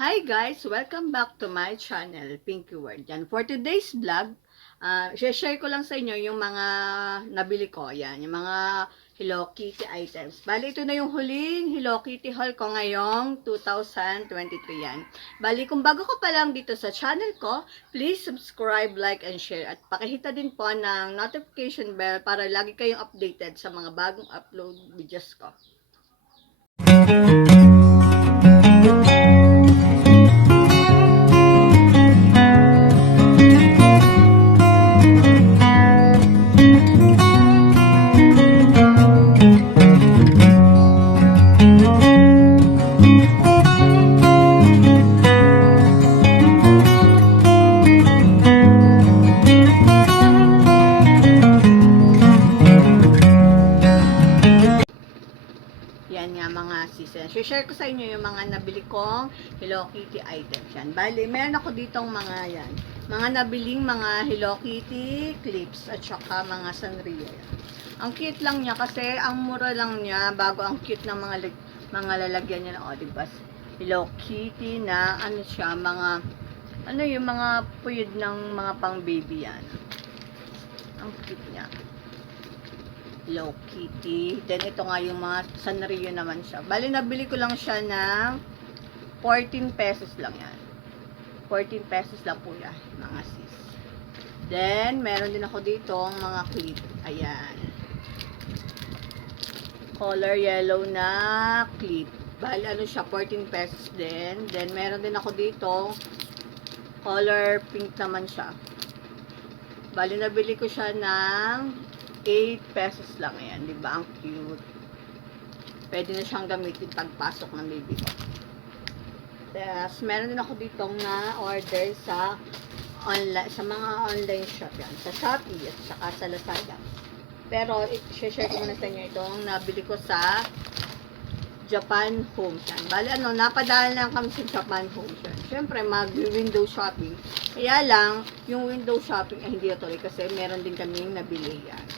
Hi guys! Welcome back to my channel, Pinky World. Yan. For today's vlog, share ko lang sa inyo yung mga nabili ko. Yan, yung mga Hello Kitty items. Bali, ito na yung huling Hello Kitty haul ko ngayong 2023 yan. Bali, kung bago ko pa lang dito sa channel ko, please subscribe, like, and share. At pakihita din po ng notification bell para lagi kayong updated sa mga bagong upload videos ko. Yan nga mga season. Share ko sa inyo yung mga nabili kong Hello Kitty items yan. Bali, meron ako ditong mga yan. Mga nabiling mga Hello Kitty clips at saka mga Sanrio. Ang cute lang niya kasi ang mura lang niya bago ang cute ng mga lalagyan niya. O, diba? Hello Kitty na ano siya, ano yung mga puyod ng mga pang baby yan. Ang cute niya. Hello Kitty. Then, ito nga yung mga Sanrio naman siya. Bali, nabili ko lang siya ng 14 pesos lang yan. 14 pesos lang po yan, mga sis. Then, meron din ako dito mga clip. Ayan. Color yellow na clip. Bali, ano siya, 14 pesos din. Then, meron din ako dito color pink naman siya. Bali, nabili ko siya ng 8 pesos lang yan, di ba? Ang cute. Pwede na siyang gamitin pagpasok ng baby ko. Tapos, meron din ako ditong na-order sa mga online shop yan. Sa Shopee at saka sa Lazada. Pero, i-share ko muna sa inyo itong nabili ko sa Japan Home yan. Bali, napadaan lang kami sa Japan Home yan. Siyempre, mag-window shopping. Kaya lang, yung window shopping ay hindi ito kasi meron din kaming nabili yan.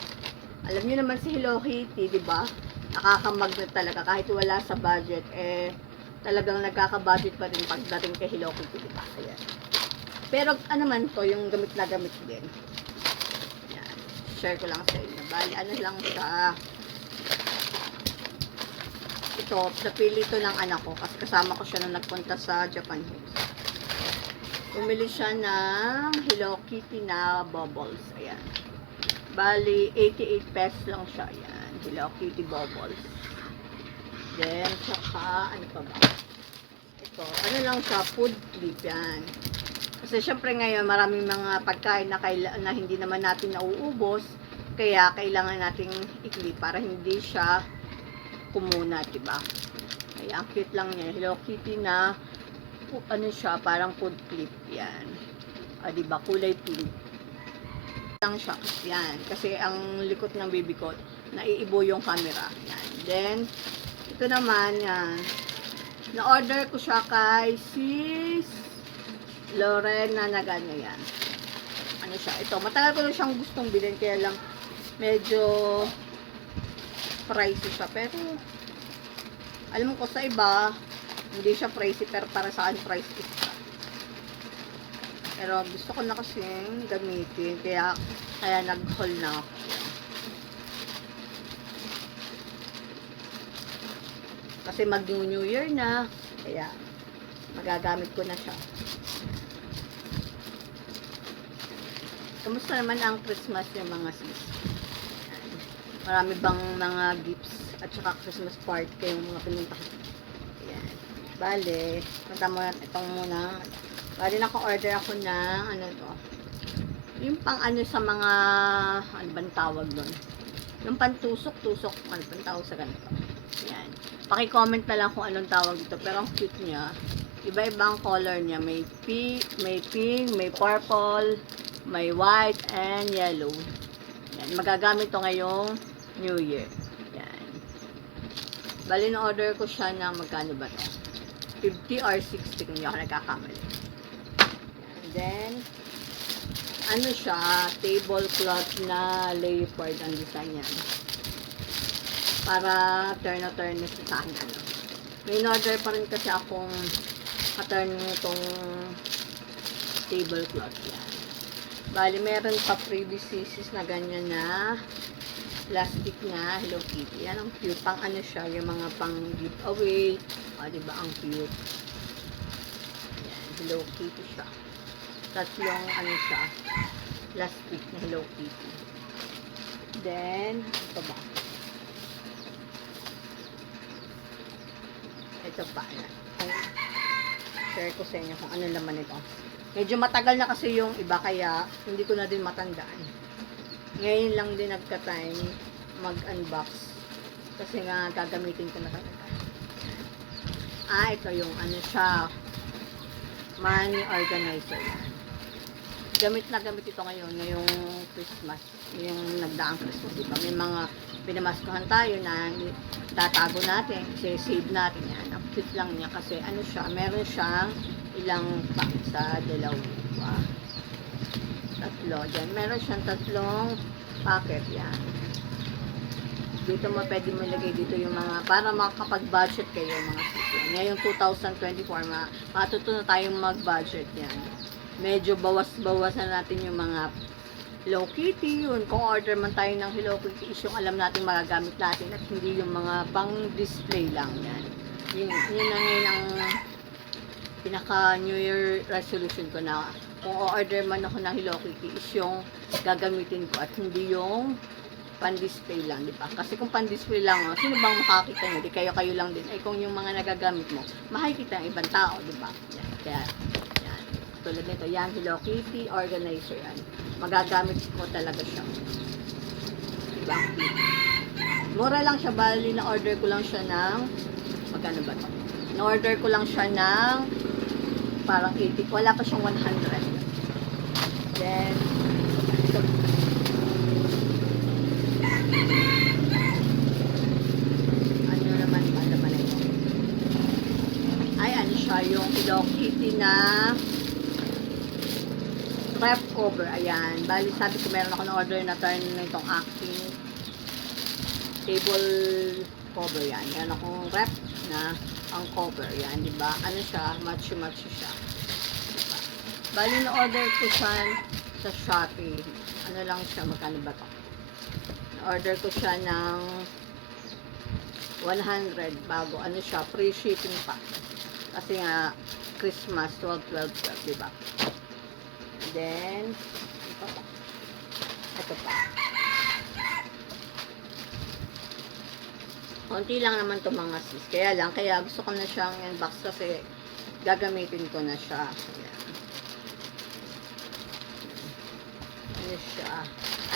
Alam niyo naman si Hello Kitty, di ba? Nakakamagnet talaga kahit wala sa budget, talagang nagkaka-budget pa rin pagdating kay Hello Kitty, di ba? Ayan. Pero ano man to, yung gamit na gamit din. Ayan. Share ko lang sa inyo. Bali, ano lang siya. Ito, napili ito ng anak ko kasi kasama ko siya nung nagpunta sa Japan House. Bumili siya ng Hello Kitty na bubbles. Ayan. Bali, 88 pesos lang siya. Yan. Hello Kitty bubbles. Then, tsaka, ano pa ba? Ito, ano lang siya, food clip yan. Kasi syempre ngayon, maraming mga pagkain na hindi naman natin nauubos. Kaya, kailangan nating i-clip para hindi siya kumuna, diba? Kaya, ang cute lang niya. Hello Kitty na, ano siya, parang food clip. Yan. Diba? Kulay pink lang siya. Yan. Kasi ang likot ng baby ko, naiibo yung camera. Yan. Then, ito naman, yan. Na-order ko siya kay Sis Lorena na ganyan yan. Ano siya? Ito, matagal ko na siyang gustong bilhin, kaya lang medyo pricey siya. Pero, alam ko sa iba, hindi siya pricey, pero para sa akin pricey siya. Pero gusto ko na kasing gamitin, kaya nag-haul na ako. Kasi mag-New Year na, kaya magagamit ko na siya. Kamusta naman ang Christmas yung mga sis? Marami bang mga gifts at saka Christmas party kayong mga pinuntahan? Ayan. Bale, punta mo natin itong muna. Bali, naka-order ako ng, ano to, yung pang ano sa mga, ano bang tawag doon? Yung pantusok-tusok, ano bang tawag sa ganito? Yan. Paki-comment na lang kung anong tawag dito, pero ang cute niya. Iba-ibang color niya. May pink, may purple, may white, and yellow. Yan. Magagamit to ngayong New Year. Yan. Bali, na-order ko siya ng magkano ba to? 50 or 60 kung hindi ako nagkakamali. Then, ano siya, tablecloth na leopard ang design yan. Para turn na turn sa akin. May in-order pa rin kasi akong pattern nitong tablecloth yan. Bali, meron pa freebies na ganyan na plastic na Hello Kitty. Yan ang cute. Pang ano siya, yung mga pang giveaway. O, diba ang cute? Yan, Hello Kitty siya. Tatlong ano siya, plastic na Hello Kitty. Then, ito ba? Ito pa. Yan. Share ko sa inyo kung ano naman ito. Medyo matagal na kasi yung iba, kaya hindi ko na din matandaan. Ngayon lang din nagka-time mag-unbox. Kasi nga gagamitin ko na talaga. Ito yung ano siya. Money organizer yan. Gamit na gamit ito ngayon, ngayong Christmas. Yung nagdaang Christmas, diba? May mga pinamaskuhan tayo na tatago natin, save natin yan. Ang cute lang niya kasi ano siya, meron siyang ilang pack sa dalawa. Tatlo. Diyan. Meron siyang tatlong packet yan. Dito mo pwede mo ilagay dito yung mga, para makapag-budget kayo mga sis. Ngayong 2024, matuto na tayong mag-budget yan. Medyo bawas-bawasan natin yung mga Hello Kitty, yun. Kung order man tayo ng Hello Kitty, is yung alam natin magagamit natin at hindi yung mga pang-display lang yan. Yun na ngayon ang pinaka New Year resolution ko na kung order man ako ng Hello Kitty is yung gagamitin ko at hindi yung pan-display lang, di ba? Kasi kung pan-display lang, sino bang makakita nyo? Di kayo lang din. Ay kung yung mga nagagamit mo, makikita ng ibang tao, di ba? Yan. Kaya, yan. Tulad nito, yan, Hello Kitty organizer yan. Magagamit ko talaga siya. Di ba? Mura lang siya, bali na order ko lang siya ng, magkano ba ito? Na-order ko lang siya ng parang 80, wala pa siyang 100. Then, ito, ano naman ito? Ay, ano siya, yung Hello Kitty na ref cover. Ayan, bali sabi ko meron ako na-order na turn nitong aking table cover yan. Yan akong ref na ang cover yan, di ba? Ano siya, matchy-matchy siya. Diba? Bali na-order ko siya sa Shopee. Ano lang siya, magkano ba to? Na-order ko siya ng 100 bago. Ano siya, free shipping pa. Kasi nga, Christmas, 12/12/12, di ba? Then, ito pa. Ito pa. Konti lang naman to mga sis. Kaya gusto ko na siyang unbox kasi gagamitin ko na siya. Ayan. Ano siya?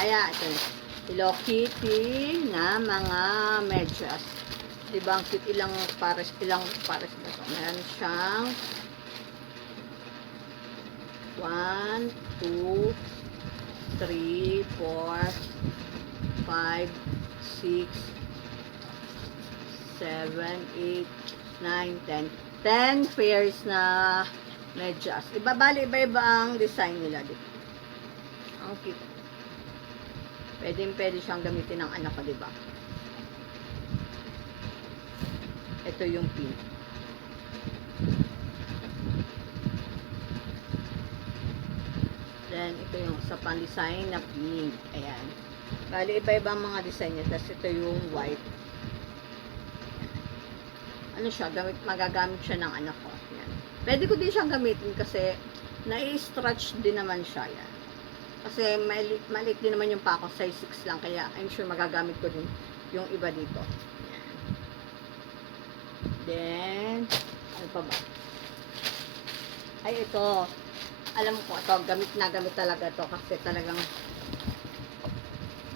Ito na. Hello Kitty na mga medyas. Diba ang cute? Ilang pares ba ito? Meron siyang 1, 2, 3, 4, 5, 6, 7, 8, 9, 10. 10 pairs na medyas. Bali, iba-iba ang design nila dito. Ang cute. Pwede siyang gamitin ng anak ko, diba? Ito yung pink. Then, ito yung sa pan-design na pink. Ayan. Bali, iba-iba ang mga design niya. Tapos, ito yung white. Ano siya, magagamit siya ng anak ko. Yan. Pwede ko din siyang gamitin kasi nai-stretch din naman siya. Yan. Kasi maliit din naman yung pako, size 6 lang. Kaya I'm sure magagamit ko din yung iba dito. Yan. Then, ano pa ba? Ay, ito. Alam ko, ito, gamit talaga to kasi talagang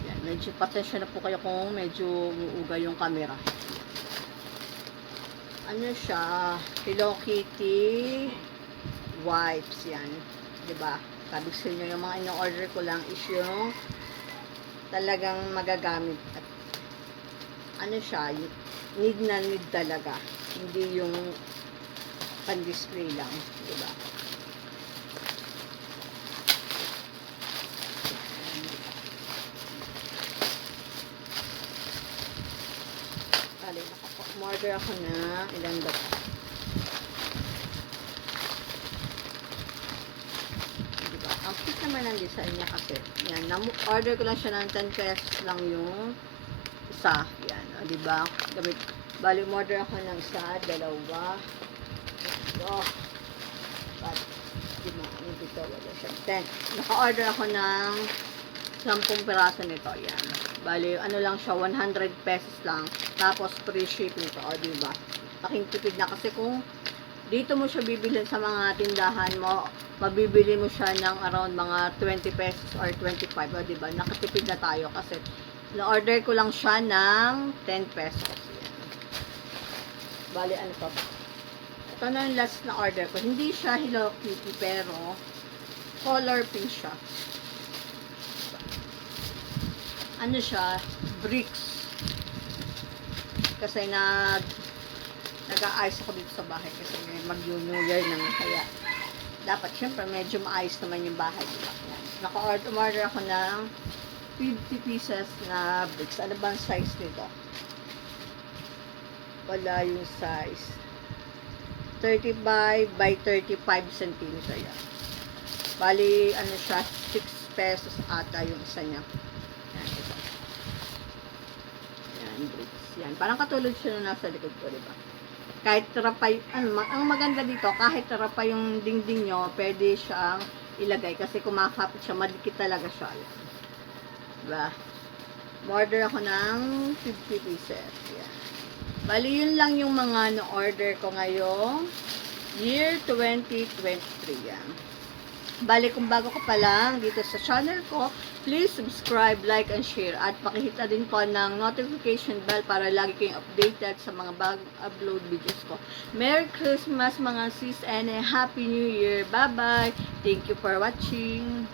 yan, medyo pasensya na po kayo kung medyo uuga yung camera. Ano siya, Hello Kitty wipes yan, diba? Sabi sa inyo, yung mga ino-order ko lang is yung talagang magagamit at ano siya, need na need talaga, hindi yung pan-display lang, diba? Umorder ako na ilan ba? design niya kasi. Yan, order ko lang siya ng 10 pesos lang yung isa. Yan, o, diba? Gamit, bali, order ako ng isa, dalawa. Oh, but, diba, ano dito, wala siya. 10. Naka-order ako ng 10 piraso nito. Yan. Bali, ano lang siya, 100 pesos lang. Tapos, free shipping to, o, diba? Aking tipid na kasi kung dito mo siya bibilhin sa mga tindahan mo, mabibili mo siya ng around mga 20 pesos or 25, o diba? Nakatipid na tayo kasi na-order ko lang siya ng 10 pesos. Yan. Bali, ano pa ba? Ito na yung last na order ko. Hindi siya Hello Kitty, pero color pink siya. Ano siya? Bricks. Kasi nag-a-ice ako dito sa bahay kasi mag-New Year na kaya dapat syempre medyo maayos naman yung bahay, diba? Naka-order ako ng 50 pieces na bricks. Ano ba ang size nito? Wala yung size. 35 by 35 centimeter yan. Bali, ano siya, 6 pesos ata yung isa niya. Yan, ito. Yan, bricks. Yan. Parang katulad siya na nasa likod ko, diba? Kahit trapay, ang maganda dito, kahit trapay yung dingding nyo, pwede siyang ilagay kasi kumakapit siya, madikit talaga siya. Diba? Order ako ng 50 pieces. Yan. Bali, yun lang yung mga na-order ko ngayong year 2023. Yan. Bali, kung bago ka pa lang dito sa channel ko, please subscribe, like, and share. At pakihita din po ng notification bell para lagi kayong updated sa mga bagong upload videos ko. Merry Christmas mga sis and a Happy New Year. Bye-bye. Thank you for watching.